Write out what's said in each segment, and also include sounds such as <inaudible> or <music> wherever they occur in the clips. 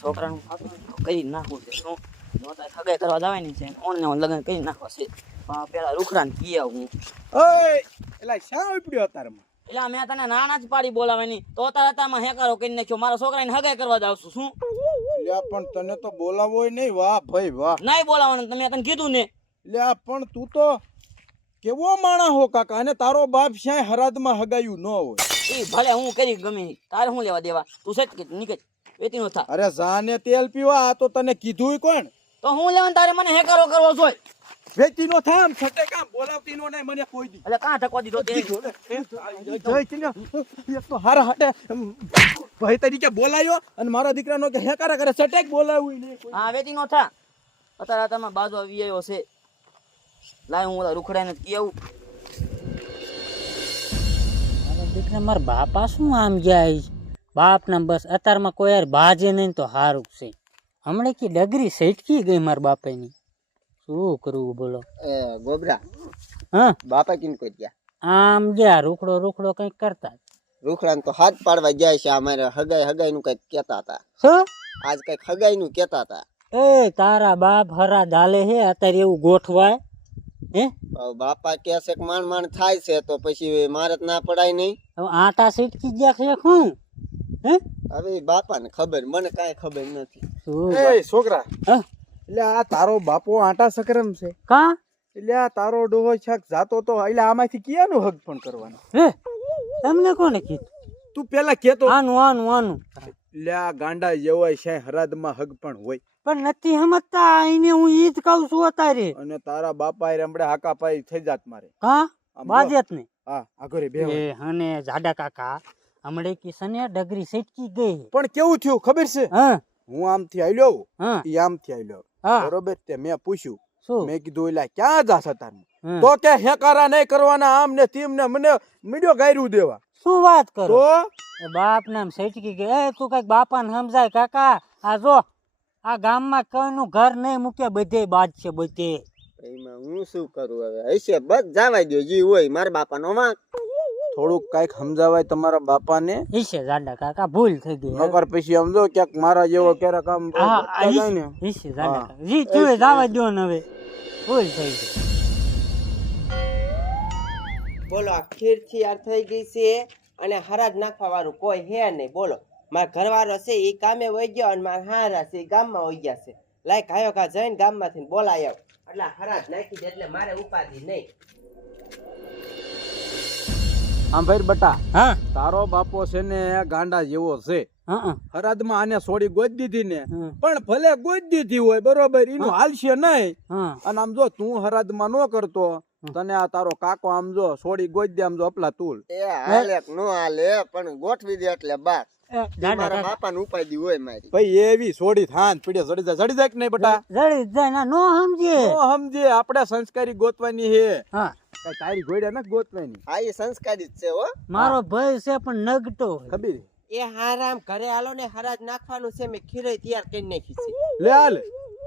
છોકરાનું થાતું કરી નાખવું છે? શું? ખગાઈ કરવા જવાની છે. ઓન લગ્ન કરી નાખવા છે? પણ પેલા રૂખડાને કી આવું. ઓય! એલા શા ઉપડ્યો અતારમાં? એટલે મેં તને નાના જ પાડી બોલાવાની. તો તારા તામાં હેકારો કરી નાખ્યો. મારા છોકરાને હગાઈ કરવા જાવ છું. શું? લ્યા પણ તને તો બોલાવો નહીં. વાહ ભાઈ વાહ. નહીં બોલાવવાનું. તમે તને કીધું ને. લ્યા પણ તું તો કેવો માણા હો કાકા? અને તારો બાપ શ્યાય હરાદમાં હગાયું ન હોય. એ ભલે હું કરી ગમે. તારે હું લેવા દેવા? તું સેટ કે નીકળ. વેતી નો થા અરે જાને તેલ પીવા આ તો તને કીધું કોણ? તો હું લેવાનું તારે મને હેકારો કરવો જોઈ વેતી નો થામ છતે કામ બોલાવતી નો નહીં મને કોઈ દી. એટલે કાં ઠકવા દીધો તે જય ચિન્યા, એક તો હારા હાટે ભાઈ તરીકે બોલાયો અને મારા દીકરાનો કે હેકારા કરે સટેક બોલાવ્યું નહીં હા વેતી નો થા. અત્યારે તમે બાજુ આવી આવ્યો છે. લાય હું ઓલા રૂખડાને કેવું દીકરા મારા બાપા શું આમ જાય બાપના બસ અત્યારમાં કોઈ યાર બાજે નહીં તો સારું છે. હમણાં કે ડગરી સેટકી ગઈ મારા બાપાની. શું કરવું બોલો? એ ગોબરા. હા? બાપા કેમ કોઈ ગયા? આમ ગયા રૂખડો રૂખડો કંઈક કરતા. રૂખડાને તો હાથ પાડવા જાય છે અમારે હગાઈ હગાઈ નું કંઈક કેતા હતા. શું? આજ કંઈક હગાઈ નું કેતા હતા. એ તારા બાપ હરા દાલે હે અત્યારે એવું ગોઠવાય? હે? બાપા કે છે કે માંડ માંડ થાય છે તો પછી મારે ના પડાય નહીં. આટા સીટકી ગયા છે શું? હે? હવે બાપાને ખબર મને કાંઈ ખબર નથી. એ છોકરા હા? એટલે આ તારો બાપો આટા સક્રમ છે. કા? એટલે આ તારો ડોહો છાક જાતો તો એટલે આમાંથી કિયાનું હક પણ કરવાનો? હે? તમને કોને કીધું? તું પેલા કેતો. આનું આનું આનું. એટલે આ ગાંડા જેવાય છે હરાદમાં હગ પણ હોય. પણ નથી સમજતા એને હું ઈ જ કહું છું અત્યારે. અને તારા બાપા એ રમડે હાકા પાઈ થઈ જાત મારે. હા બાજેત ને હા આગળ બે હે હને જાડા કાકા. હમણે કિસને ડગરી સેટકી ગઈ પણ કેવું થયું ખબર છે? હા. હું આમથી આવ્યો હા. ઈ આમથી આવ્યો બરોબર તે મેં પૂછ્યું. શું? મેં કીધું એલા ક્યાં જાસ હતા તો કે હેકારા નહીં કરવાના આમ ને તેમ ને મને મીડિયો ગાયરું દેવા. શું વાત કરો? તો? એ બાપ નામ સેટકી ગઈ. એ તું કંઈક બાપાને સમજાય કાકા આ જો આ ગામમાં કોઈનું ઘર નહીં મૂકે બધે બાદ છે બધે. એમાં હું શું કરું હવે? હશે બસ જવા દો જી હોય મારા બાપાનો વાંક. થોડુંક કંઈક સમજાવાય તમારા બાપાને? ઈશે જાડા કાકા ભૂલ થઈ ગઈ નકર પછી સમજો ક્યાંક મારા જેવો ક્યારે કામ જાય ને. ઈશે- ઈશે જાડા જી તું જવા દો ને હવે. ભૂલ થઈ ગઈ. બોલો આ ખીર યાર થઈ ગઈ છે અને હરાજ નાખવા વાળું કોઈ હે નહીં. બોલો મારા ઘરવાળો છે એ કામે વહી ગયો અને મારા હારા છે એ ગામમાં વહી ગયા છે. લાય કાયો કા જઈને ગામમાંથી બોલાય. આવ એટલે હરાજ નાખી દે એટલે મારે ઉપાધિ નહીં. આમ ભાઈ બટા હા. તારો બાપો છે ને ગાંડા જેવો છે. હરાદમાં આને સોડી ગોદ દીધી ને પણ ભલે ગોદ દીધી હોય બરોબર એનું હાલશે નહીં. અને આમ જો તું હરાદમાં નો કરતો તને આ તારો કાકો આમ જો સોડી ગોઈ દે આમ જો અપલા તુલ. એ હાલે નો હાલે પણ ગોઠવી દે એટલે બસ. એ જાડા મારા કાકા બાપાને હોય મારી. ભાઈ એવી સોડી થાન પીડે સડી જાય સડી જાય કે નહીં બટા? જડી જાય ના નો સમજે. નો સમજે આપણે સંસ્કારી ગોતવાની હે. હા. તારી ઘોડ્યા નથી ગોતવાની. હા એ સંસ્કારી જ છે હો. મારો ભાઈ છે પણ નગટો. ખબર એ હારામ ઘરે હાલો ને હરાજ નાખવાનું છે મેં ખીરે તૈયાર કરી નાખી છે. લે હાલ.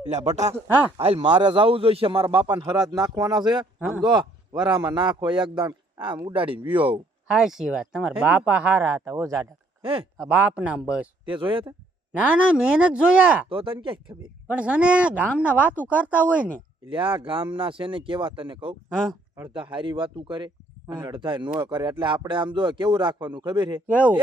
એટલે બટા હા. હાલ મારે જવું જોઈશે. મારા બાપાને હરાજ નાખવાના છે. આમ જો વરામાં નાખો એકદમ આમ ઉડાડીને વિયો હાચી વાત. તમારા બાપા હારા હતા ઓ જાડા હે? બાપ નામ બસ. તે જોયા તે ના ના મહેનત જોયા. તો તને ક્યાં ખબર? પણ છે ગામના વાતું કરતા હોય ને. એટલે ગામના છે ને કેવા તને કહું? અડધા હારી વાતું કરે અને અડધા નો કરે. એટલે આપણે આમ જો કેવું રાખવાનું ખબર છે?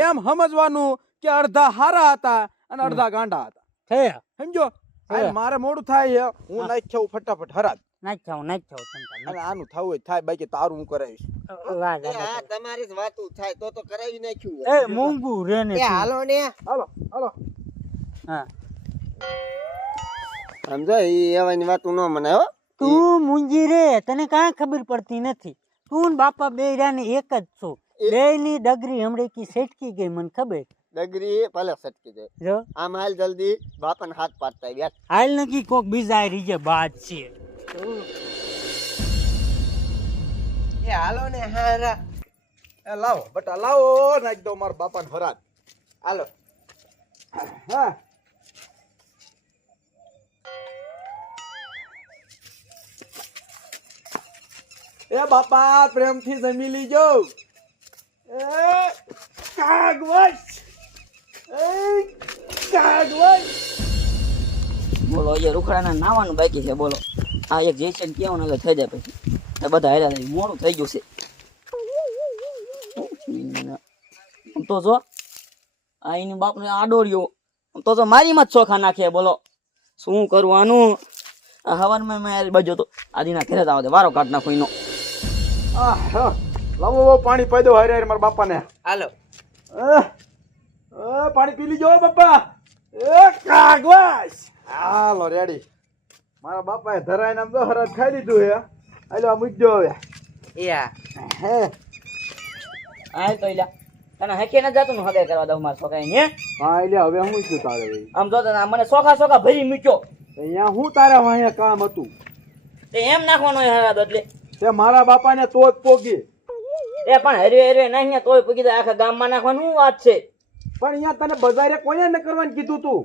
એમ સમજવાનું કે અડધા હારા હતા અને અડધા ગાંડા હતા. સમજો. મારે મોડું થાય હું. નાખી નાખ્યો ફટાફટ હરાજ. નાખ્યા નાખ્યા તમતાર, અને આનું થવું હોય થાય બાકી તારું હું કરાવીશ. તમારી જ વાતું થાય તો તો કરાવી નાખ્યું એ હોય. રે ને હાલો ને. હાલો હાલો. હા. સમજો એ એવાની વાતું ન મને હો. તું મુંજી રે તને કાંઈ ખબર પડતી નથી. તું બાપા બે રહ્યા ને એક જ છો. બે ની ડગરી હમણે કી સેટકી ગઈ મને ખબર. ડગરી ભલે સટકી જાય જો? આમ હાલ જલ્દી બાપન હાથ પાડતા ગયા હાલ નકી કોક બીજા રીજે બાદ છે. એ હાલો ને હારા. એ લાવો બટા લાવો નાખ દો માર બાપાને હરાજ હાલો. હા. એ બાપા પ્રેમથી જમી લીજો. એ કાગવચ બોલો અહીંયા રૂખડાના નાવાનું બાકી છે બોલો. આ એક જે છે ને કેવું એટલે થઈ જાય પછી. તો બધા હેરા થઈ મોડું થઈ ગયું છે. આમ તો જો આ એની બાપને આડોર્યો તો તો જો મારીમાં જ ચોખા નાખે બોલો. શું કરવાનું આ હવારમાં મેં યાર બાજુ તો આદિના ઘરે જ આવે વારો કાઢ નાખો એનો. લાવો પાણી પાઈ દો હારે મારા બાપાને. હાલો. પાણી પી લીજો હો બાપા એ કાગવાસ. હાલો રેડી મારા બાપાએ ધરાઈને આમ તો હરાજ ખાઈ લીધું હે. હાલો આ મૂકજો હવે. યા. હે. હા તો એલા તને હેકે ન જાતું ને હગે કરવા દઉં મારા છોકરાને હે? હા એટલે હવે હું છું તારે. આમ જો તને મને સોખા સોખા ભરી મૂક્યો. અહીંયા હું તારા કામ હતું? તે એમ નાખવાનો હરાદ એટલે. તે મારા બાપાને તો જ પોગી. એ પણ હરવે હરવે નહીં તોય પોગી દે આખા ગામમાં નાખવાનું શું વાત છે? પણ અહીંયા તને બજારે કોને ન કરવાનું કીધું તું?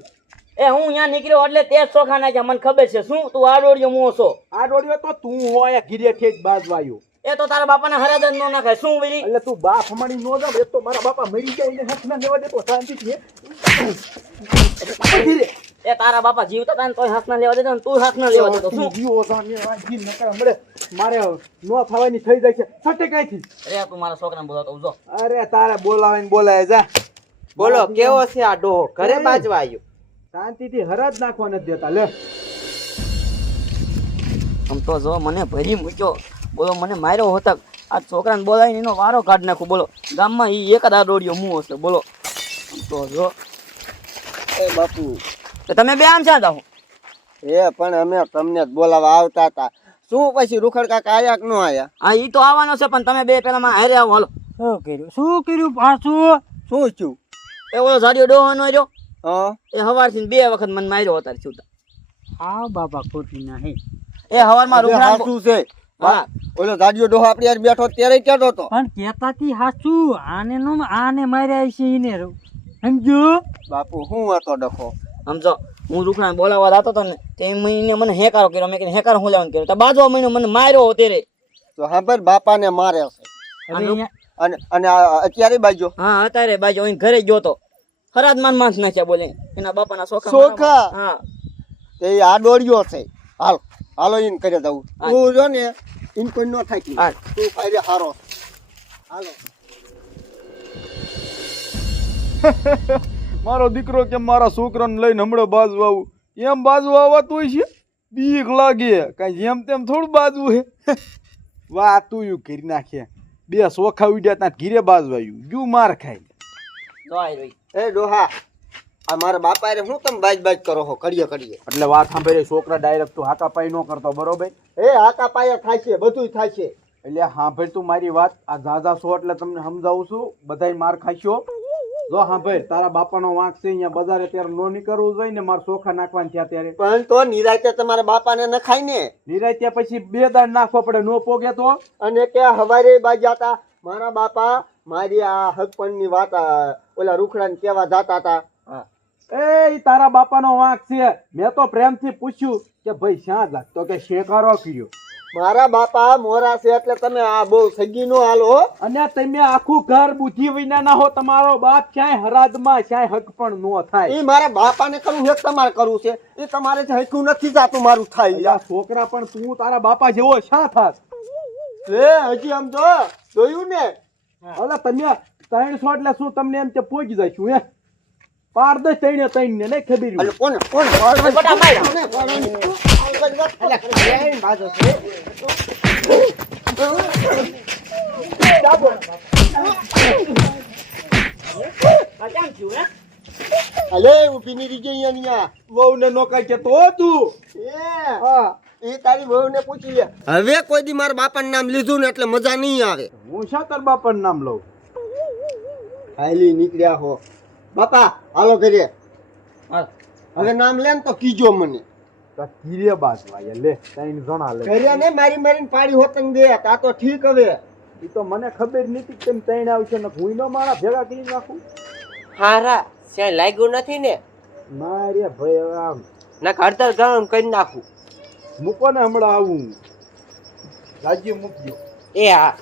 એ હું અહીંયા નીકળ્યો એટલે તે ચોખાના છે નાખ્યા મને ખબર છે. શું? તું આડોડિયો હું છો આ ડોડિયો તો તું હોય ઘીરે ઠેક બાજવાયું. એ તો તારા બાપાને હરાદન નો નાખે શું વેરી? એટલે તું બાપ મણી નો જાવ એ તો મારા બાપા મરી જાય એને હાથ ના લેવા દેતો શાંતિ છે ઘીરે એ તારા બાપા જીવતા હતા ને તોય હાથ ના લેવા દેતો ને તું હાથ ના લેવા દેતો. શું? જીવો સામે વાગી નકર મળે મારે નો થવાની થઈ જાય છે. સટે કાંઈથી? અરે તું મારા છોકરાને બોલાવતો ઉજો અરે તારે બોલાવે બોલાય જા. બોલો કેવો છે આ ડોહો? ઘરે બાજવા આવ્યો શાંતિથી હરાજ નાખવા નથી દેતા લે. આમ તો જો મને ભરી મૂક્યો. બોલો મને માર્યો હોતા આ છોકરાને બોલાવીને એનો વારો કાઢ નાખું બોલો. ગામમાં એ એક જ દોડ્યો મું હશે બોલો. આમ તો જો. એ બાપુ. તો તમે બે આમ ક્યાં જાઓ એ પણ અમે તમને જ બોલાવા આવતા હતા. શું પછી રૂખડ કાકા આયા કે ન આયા? હા એ તો આવવાનો છે પણ તમે બે પેલા માં હારે આવો હાલો. શું કર્યું? શું કર્યું પાછું? શું થયું? એ ઓલો જાડિયો ડોહો રહ્યો હા. એ હવારથી બે વખત મને માર્યો અત્યારે છૂટા હા બાબા ખોટી ના હે. એ હવારમાં રૂખડા શું છે. હા. ઓલો દાદીઓ ડોહો આપડે યાર બેઠો ત્યારે કેતો હતો. પણ કેતાથી હાચું આને નો આને માર્યા છે ઈને સમજો? બાપુ હું હતો ડખો? સમજો. હું રૂખડાને બોલાવવા જતો હતો ને તે મહિને મને હેકારો કર્યો. મેં કીધું હેકારો હું લેવાનું? કર્યો તો બાજવા મહિનો મને માર્યો ત્યારે તો હા બાપાને મારે છે. અને અને અત્યારે બાજુ હા અત્યારે બાજો અહીં ઘરે ગયો તો. હરાજ માન માંસ નાખ્યા બોલે. એના બાપાના સોખા સોખા? હા. તે આ દોડ્યો છે. હાલ હાલો ઇન કરી દઉં. તું જો ને ઇન કોઈ ન થાય કી. હા. તું ફાયરે હારો. હાલો. <laughs> મારો દીકરો કેમ મારા છોકરાને લઈને હમણાં બાજુ આવું. એમ બાજુ આવતું છે? બીક લાગે. કાંઈ જેમ તેમ થોડું બાજુ હે. <laughs> વાહ તું યુ કરી નાખે. બે સોખા ઉડ્યા ત્યાં ઘીરે બાજુ આવ્યું ગયું માર ખાઈ એ ડોહા આ મારા બાપા હું તમે બાજ બાજ કરો છો કરીએ કરીએ એટલે વાત સાંભળે છોકરા ડાયરેક્ટ તું હાકા પાઈ ન કરતો બરોબર? એ હાકા પાયા થાય છે બધું થાય છે એટલે સાંભળ તું મારી વાત આ ઝાઝા છો એટલે તમને સમજાવું છું બધાય માર ખાશો. જો હા ભાઈ તારા બાપાનો વાંક છે અહીંયા બજારે ત્યારે નો નીકળવું જોઈએ ને મારા ચોખા નાખવાની થયા ત્યારે. પણ તો નિરાતે તમારા બાપાને ન ખાય ને? નિરાય પછી બે દાડ નાખવો પડે નો પોગે તો? અને કે હવારે બાજા હતા. મારા બાપા મારી આ હકપણની વાત આ, ઓલા રૂખડાને કેવા જાતા હતા. એ તારા બાપાનો વાંક છે. મેં તો પ્રેમથી પૂછ્યું કે ભાઈ શ્યાં જા તો કે શેકારો કર્યો. મારા બાપા મોરા છે એટલે તમે આ બહુ સગી નો હાલો અને તમે આખું ઘર બુદ્ધિ વિના ના હો તમારો બાપ ક્યાંય હરાદમાં ક્યાંય હક પણ નો થાય. એ મારા બાપાને કરવું છે કે તમારે કરવું છે. એ તમારે હકું નથી જાતું મારું થાય યા છોકરા પણ તું તારા બાપા જેવો શા થાસ એ હજી આમ તો જોયું ને? અલા તમે ત્રણસો એટલે શું તમને એમ કે પહોંચી જશું હે? પાર દે ત્રણે ત્રણ ને ખબીર ખબર કોણ? કોણ? બટા છે થયું હે અલે ઊભી ની રીજે અહીંયા. વહુ ને નો છે તો તું. એ હા. એ તારી વહુ ને પૂછી લે. હવે કોઈ દી મારા બાપા નામ લીધું ને એટલે મજા નહીં આવે. હું શા તાર બાપા નામ લઉં? હાલી નીકળ્યા હો. બાપા હાલો કરીએ હા હવે નામ લે ને તો કીજો મને. કીરે બાજ વાય લે ત્રણ જણા લે. કર્યા ને મારી મારીને પાડી હોતંગ દે તા તો ઠીક હવે. એ તો મને ખબર નથી કે તેમ ત્રણ આવશે ને હું નો મારા ભેગા કરી નાખું? હારા ક્યાંય લાગ્યું નથી ને? મારે ભાઈ આમ. ના ગરમ કરી નાખું. મૂકો ને હમણાં આવું. રાજ્ય મૂકજો. એ હા.